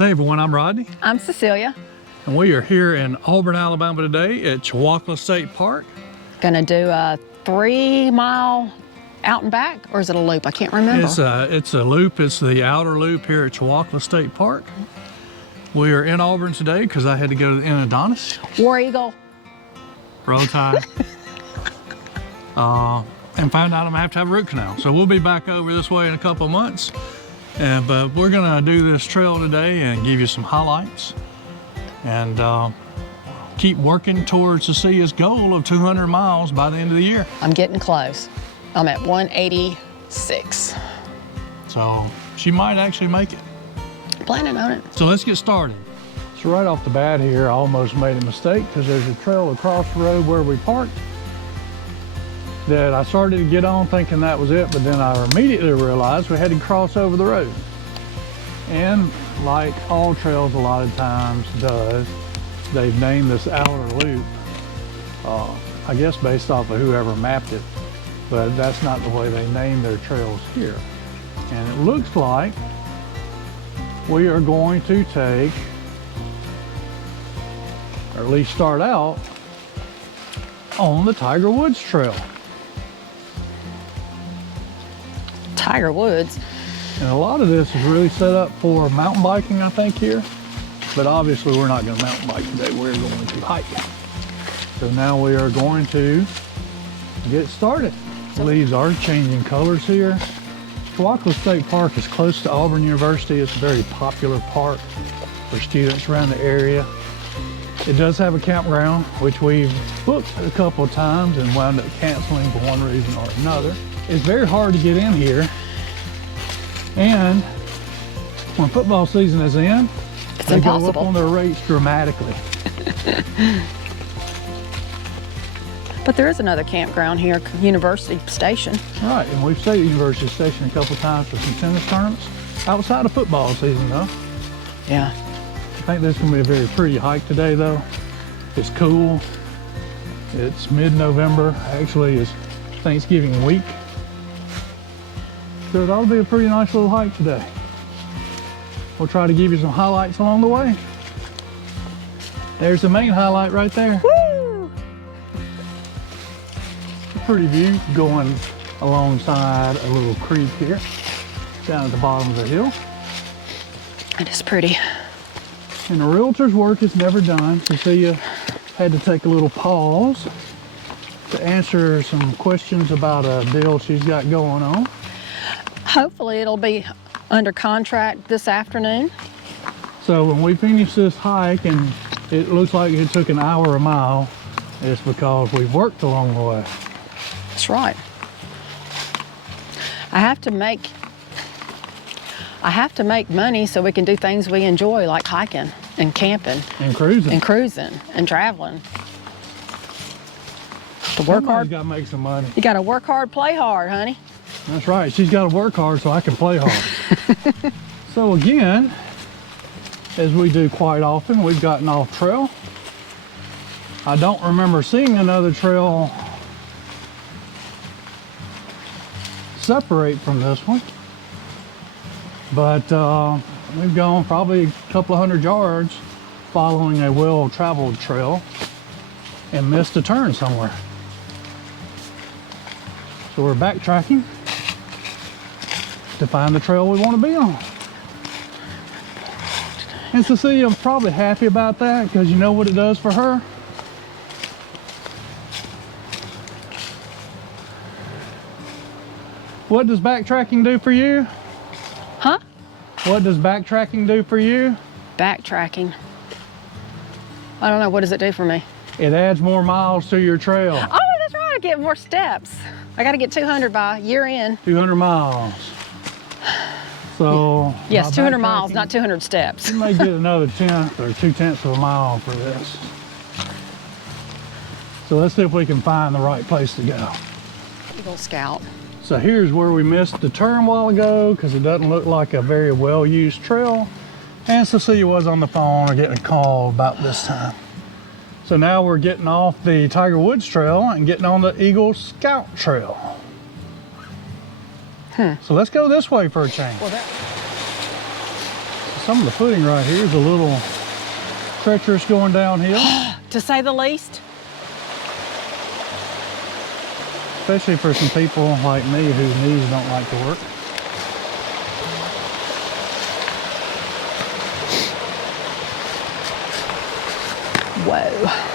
Hey everyone, I'm Rodney. I'm Cecilia. And we are here in Auburn, Alabama today at Chewacla State Park. Gonna do a 3-mile out and back, or is it a loop? I can't remember. It's a loop. It's the outer loop here at Chewacla State Park. We are in Auburn today because I had to go to the endodontist. War Eagle. Roll tide. And found out I'm gonna have to have a root canal. So we'll be back over this way in a couple of months. But we're gonna do this trail today and give you some highlights and keep working towards Cecilia's goal of 200 miles by the end of the year. I'm getting close. I'm at 186. So she might actually make it. Planning on it. So let's get started. So right off the bat here, I almost made a mistake because there's a trail across the road where we parked that I started to get on thinking that was it, but then I immediately realized we had to cross over the road. And like all trails a lot of times does, they've named this outer loop, I guess based off of whoever mapped it, but that's not the way they name their trails here. And it looks like we are going to take, or at least start out, on the Tiger Woods Trail. Tiger Woods. And a lot of this is really set up for mountain biking, I think, here. But obviously we're not going to mountain bike today, we're going to hike. So now we are going to get started. The leaves are changing colors here. Chewacla State Park is close to Auburn University. It's a very popular park for students around the area. It does have a campground, which we've booked a couple of times and wound up canceling for one reason or another. It's very hard to get in here. And when football season is in, it's impossible. Go up on their rates dramatically. But there is another campground here, University Station. Right, and we've stayed at University Station a couple of times for some tennis tournaments. Outside of football season though. Yeah. I think this is going to be a very pretty hike today though. It's cool. It's mid-November. Actually, it's Thanksgiving week. So that'll be a pretty nice little hike today. We'll try to give you some highlights along the way. There's the main highlight right there. Woo! A pretty view going alongside a little creek here, down at the bottom of the hill. It is pretty. And the realtor's work is never done. Cecilia had to take a little pause to answer some questions about a deal she's got going on. Hopefully it'll be under contract this afternoon. So when we finish this hike and it looks like it took an hour a mile, it's because we've worked along the way. That's right. I have to make money so we can do things we enjoy, like hiking and camping And cruising. And traveling. To work hard. You gotta make some money. You gotta work hard, play hard, honey. That's right. She's got to work hard so I can play hard. So again, as we do quite often, we've gotten off trail. I don't remember seeing another trail separate from this one, but we've gone probably a couple of 100 yards following a well-traveled trail and missed a turn somewhere. So we're backtracking to find the trail we want to be on. And Cecilia's probably happy about that because you know what it does for her? What does backtracking do for you? Huh? What does backtracking do for you? Backtracking. I don't know, what does it do for me? It adds more miles to your trail. Oh, that's right, I get more steps. I gotta get 200 by year end. 200 miles. So yes, 200 miles, not 200 steps. You may get another 1/10 or 2/10 of a mile for this. So let's see if we can find the right place to go. Eagle Scout. So here's where we missed the turn a while ago because it doesn't look like a very well-used trail. And Cecilia was on the phone or getting a call about this time. So now we're getting off the Tiger Woods Trail and getting on the Eagle Scout Trail. So let's go this way for a change. Well, Some of the footing right here is a little treacherous going downhill. To say the least. Especially for some people like me whose knees don't like to work. Whoa.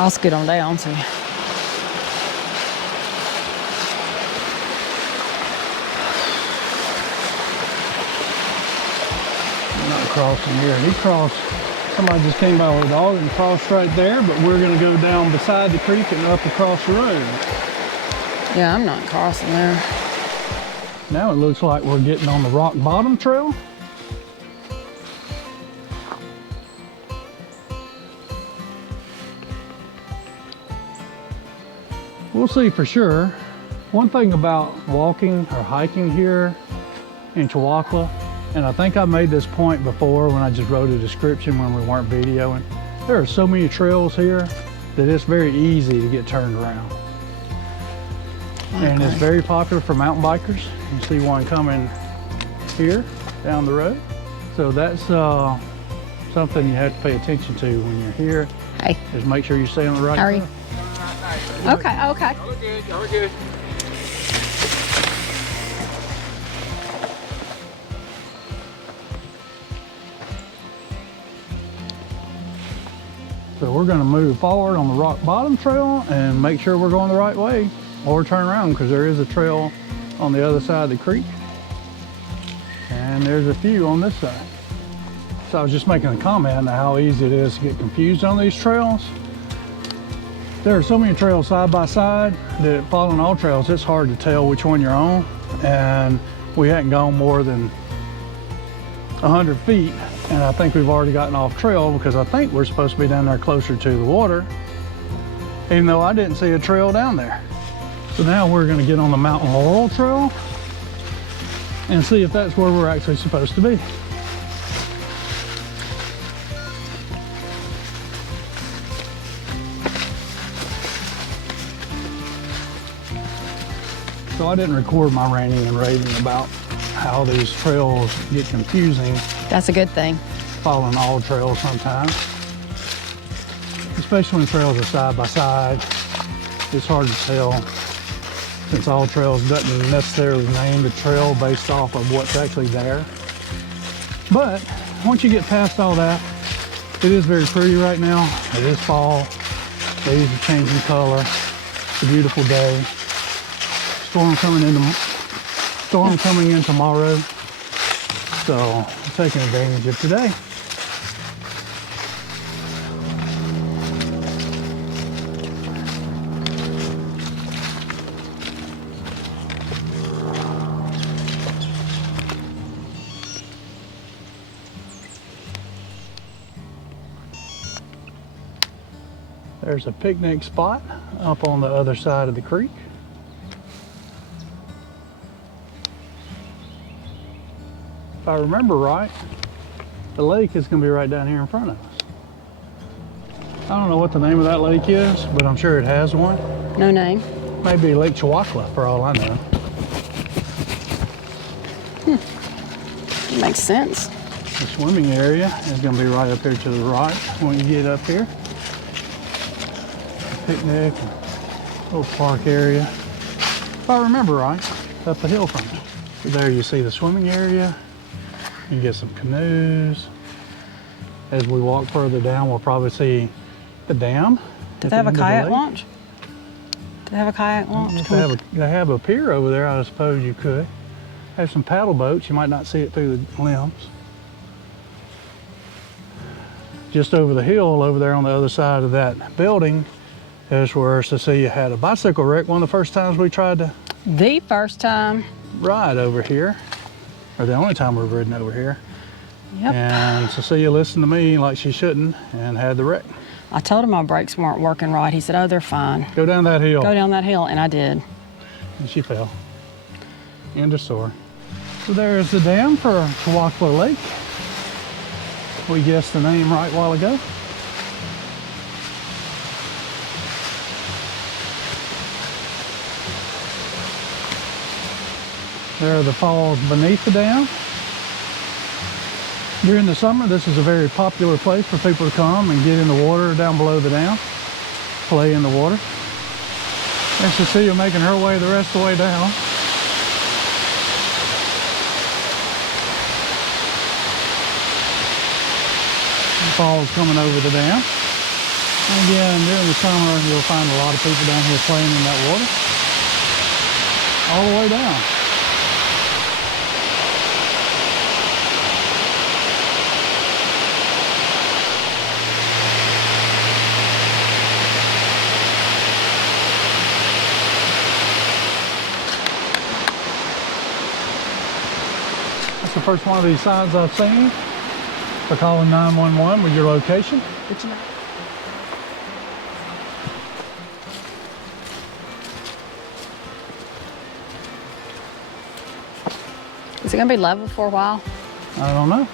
I'll scoot on down, so. I'm not crossing here. He crossed, somebody just came by with a dog and crossed right there, but we're gonna go down beside the creek and up across the road. Yeah, I'm not crossing there. Now it looks like we're getting on the rock bottom trail. We'll see for sure. One thing about walking or hiking here in Chewacla, and I think I made this point before when I just wrote a description when we weren't videoing, there are so many trails here that it's very easy to get turned around. Okay. And it's very popular for mountain bikers. You see one coming here down the road. So that's something you have to pay attention to when you're here. Hey. Just make sure you stay on the right How are you? path. Okay, okay. Y'all look good, y'all look good. So we're going to move forward on the rock bottom trail and make sure we're going the right way, or turn around because there is a trail on the other side of the creek. And there's a few on this side. So I was just making a comment on how easy it is to get confused on these trails. There are so many trails side by side that following all trails, it's hard to tell which one you're on. And we hadn't gone more than 100 feet. And I think we've already gotten off trail because I think we're supposed to be down there closer to the water, even though I didn't see a trail down there. So now we're going to get on the Mountain Laurel Trail and see if that's where we're actually supposed to be. So I didn't record my ranting and raving about how these trails get confusing. That's a good thing. Following all trails sometimes. Especially when trails are side by side. It's hard to tell since all trails doesn't necessarily name the trail based off of what's actually there. But once you get past all that, it is very pretty right now. It is fall. Leaves are changing color. It's a beautiful day. Storm coming in tomorrow. So I'm taking advantage of today. There's a picnic spot up on the other side of the creek. If I remember right, the lake is going to be right down here in front of us. I don't know what the name of that lake is, but I'm sure it has one. No name. Maybe Lake Chewacla for all I know. Makes sense. The swimming area is going to be right up here to the right when you get up here. Picnic, little park area. If I remember right, up the hill from it. So there you see the swimming area. You can get some canoes. As we walk further down, we'll probably see the dam. Do they have a kayak launch? Do they have a kayak launch? If they have a pier over there, I suppose you could. Have some paddle boats. You might not see it through the limbs. Just over the hill, over there on the other side of that building, is where Cecilia had a bicycle wreck. One of the first times we tried to The first time. ride over here, or the only time we've ridden over here. Yep. And Cecilia listened to me like she shouldn't and had the wreck. I told him my brakes weren't working right. He said, oh, they're fine. Go down that hill. Go down that hill, and I did. and she fell. End of story. So there is the dam for Chewacla Lake. We guessed the name right a while ago. There are the falls beneath the dam. During the summer, this is a very popular place for people to come and get in the water down below the dam, play in the water. And Cecilia making her way the rest of the way down. The falls coming over the dam. And again, during the summer, you'll find a lot of people down here playing in that water. All the way down. That's the first one of these signs I've seen for calling 911 with your location. Did you know? Is it gonna be level for a while? I don't know.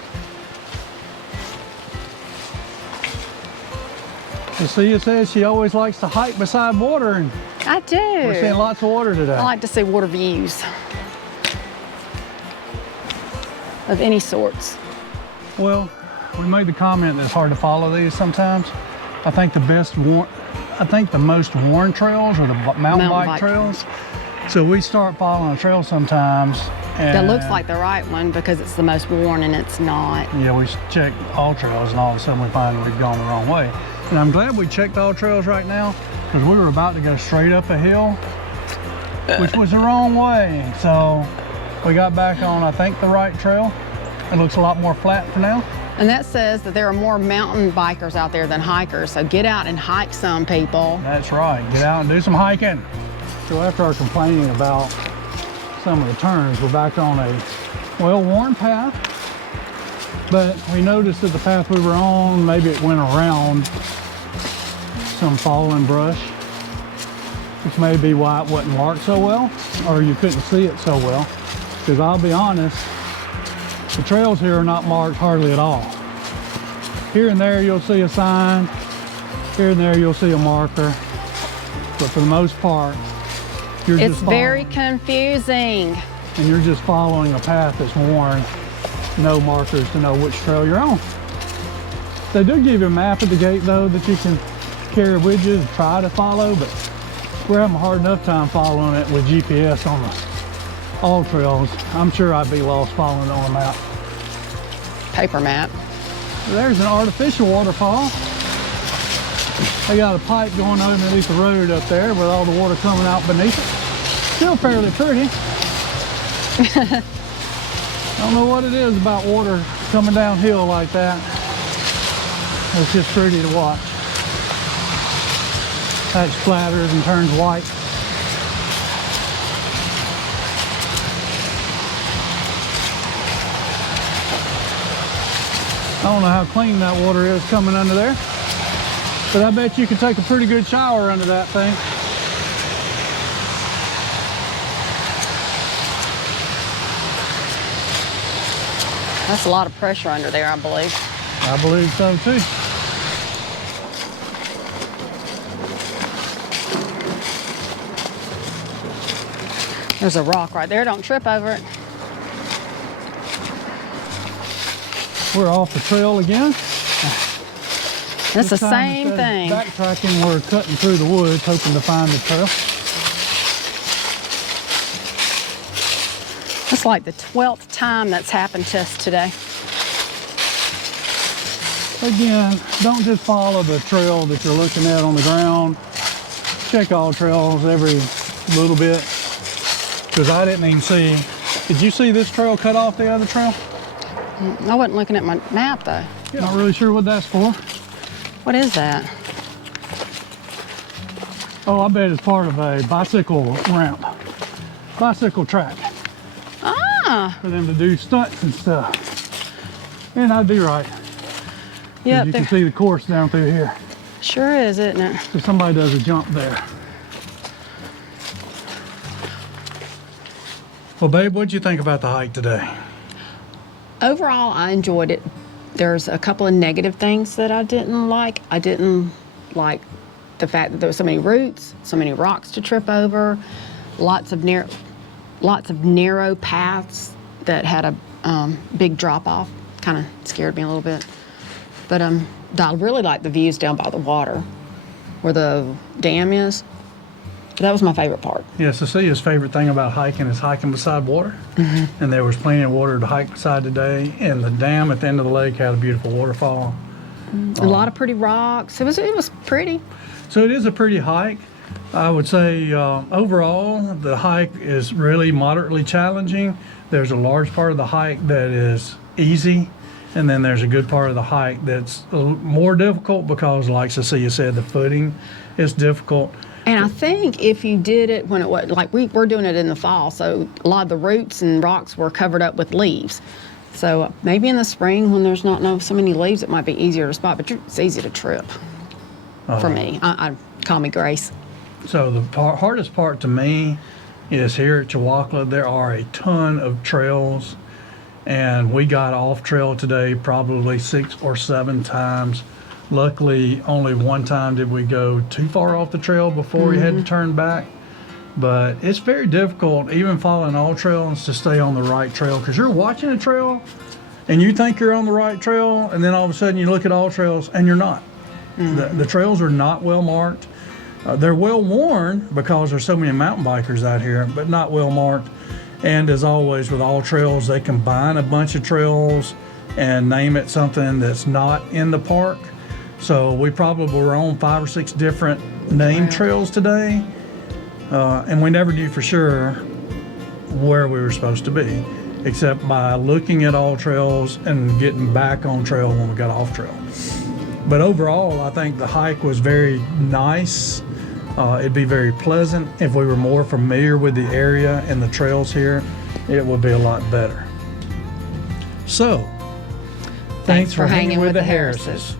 Cecilia says she always likes to hike beside water, and I do. we're seeing lots of water today. I like to see water views of any sorts. Well, we made the comment that it's hard to follow these sometimes. I think the most worn trails are the mountain bike trails. So we start following a trail sometimes. And That looks like the right one because it's the most worn and it's not. yeah, we check all trails and all of a sudden we find we've gone the wrong way. And I'm glad we checked all trails right now because we were about to go straight up a hill, which was the wrong way. So we got back on, I think, the right trail. It looks a lot more flat for now. And that says that there are more mountain bikers out there than hikers. So get out and hike some, people. That's right, get out and do some hiking. So after our complaining about some of the turns, we're back on a well-worn path. But we noticed that the path we were on, maybe it went around some fallen brush, which may be why it wasn't marked so well, or you couldn't see it so well. Because I'll be honest, the trails here are not marked hardly at all. Here and there you'll see a sign, here and there you'll see a marker, but for the most part, It's very confusing. and you're just following a path that's worn, no markers to know which trail you're on. They do give you a map at the gate though that you can carry with you and try to follow, but we're having a hard enough time following it with GPS on all trails. I'm sure I'd be lost following it on a map. Paper map. There's an artificial waterfall. They got a pipe going underneath the road up there with all the water coming out beneath it. Still fairly pretty. I don't know what it is about water coming downhill like that. It's just pretty to watch. That splatters and turns white. I don't know how clean that water is coming under there, but I bet you can take a pretty good shower under that thing. That's a lot of pressure under there, I believe. I believe so too. There's a rock right there. Don't trip over it. We're off the trail again. It's the This time, same instead thing. of backtracking, we're cutting through the woods, hoping to find the trail. It's like the 12th time that's happened to us today. Again, don't just follow the trail that you're looking at on the ground. Check all trails every little bit, because I didn't even see. Did you see this trail cut off the other trail? I wasn't looking at my map though. Not really sure what that's for. What is that? Oh, I bet it's part of a bicycle ramp, bicycle track Ah, for them to do stunts and stuff. And I'd be right. yep, You can there see the course down through here. sure is, isn't it? So somebody does a jump there. Well, babe, what'd you think about the hike today? Overall, I enjoyed it. There's a couple of negative things that I didn't like. I didn't like the fact that there were so many roots, so many rocks to trip over, lots of narrow paths that had a big drop off. Kind of scared me a little bit. But I really like the views down by the water, where the dam is. That was my favorite part. Yeah, Cecilia's favorite thing about hiking is hiking beside water. And there was plenty of water to hike beside today. And the dam at the end of the lake had a beautiful waterfall. A lot of pretty rocks. It was pretty. So it is a pretty hike. I would say overall, the hike is really moderately challenging. There's a large part of the hike that is easy. And then there's a good part of the hike that's a little more difficult because, like Cecilia said, the footing is difficult. And I think if you did it when it was, like we're doing it in the fall, so a lot of the roots and rocks were covered up with leaves. So maybe in the spring when there's not so many leaves, it might be easier to spot, but it's easy to trip for me. I call me Grace. So the hardest part to me is here at Chewacla, there are a ton of trails, and we got off trail today probably 6 or 7 times. Luckily, only one time did we go too far off the trail before we had to turn back. But it's very difficult, even following all trails, to stay on the right trail, because you're watching a trail and you think you're on the right trail, and then all of a sudden you look at all trails and you're not. The trails are not well marked. They're well worn because there's so many mountain bikers out here, but not well marked. And as always with all trails, they combine a bunch of trails and name it something that's not in the park. So we probably were on 5 or 6 different named trails today, and we never knew for sure where we were supposed to be, except by looking at all trails and getting back on trail when we got off trail. But overall, I think the hike was very nice. It'd be very pleasant. If we were more familiar with the area and the trails here, it would be a lot better. So, thanks for hanging with the Harrises.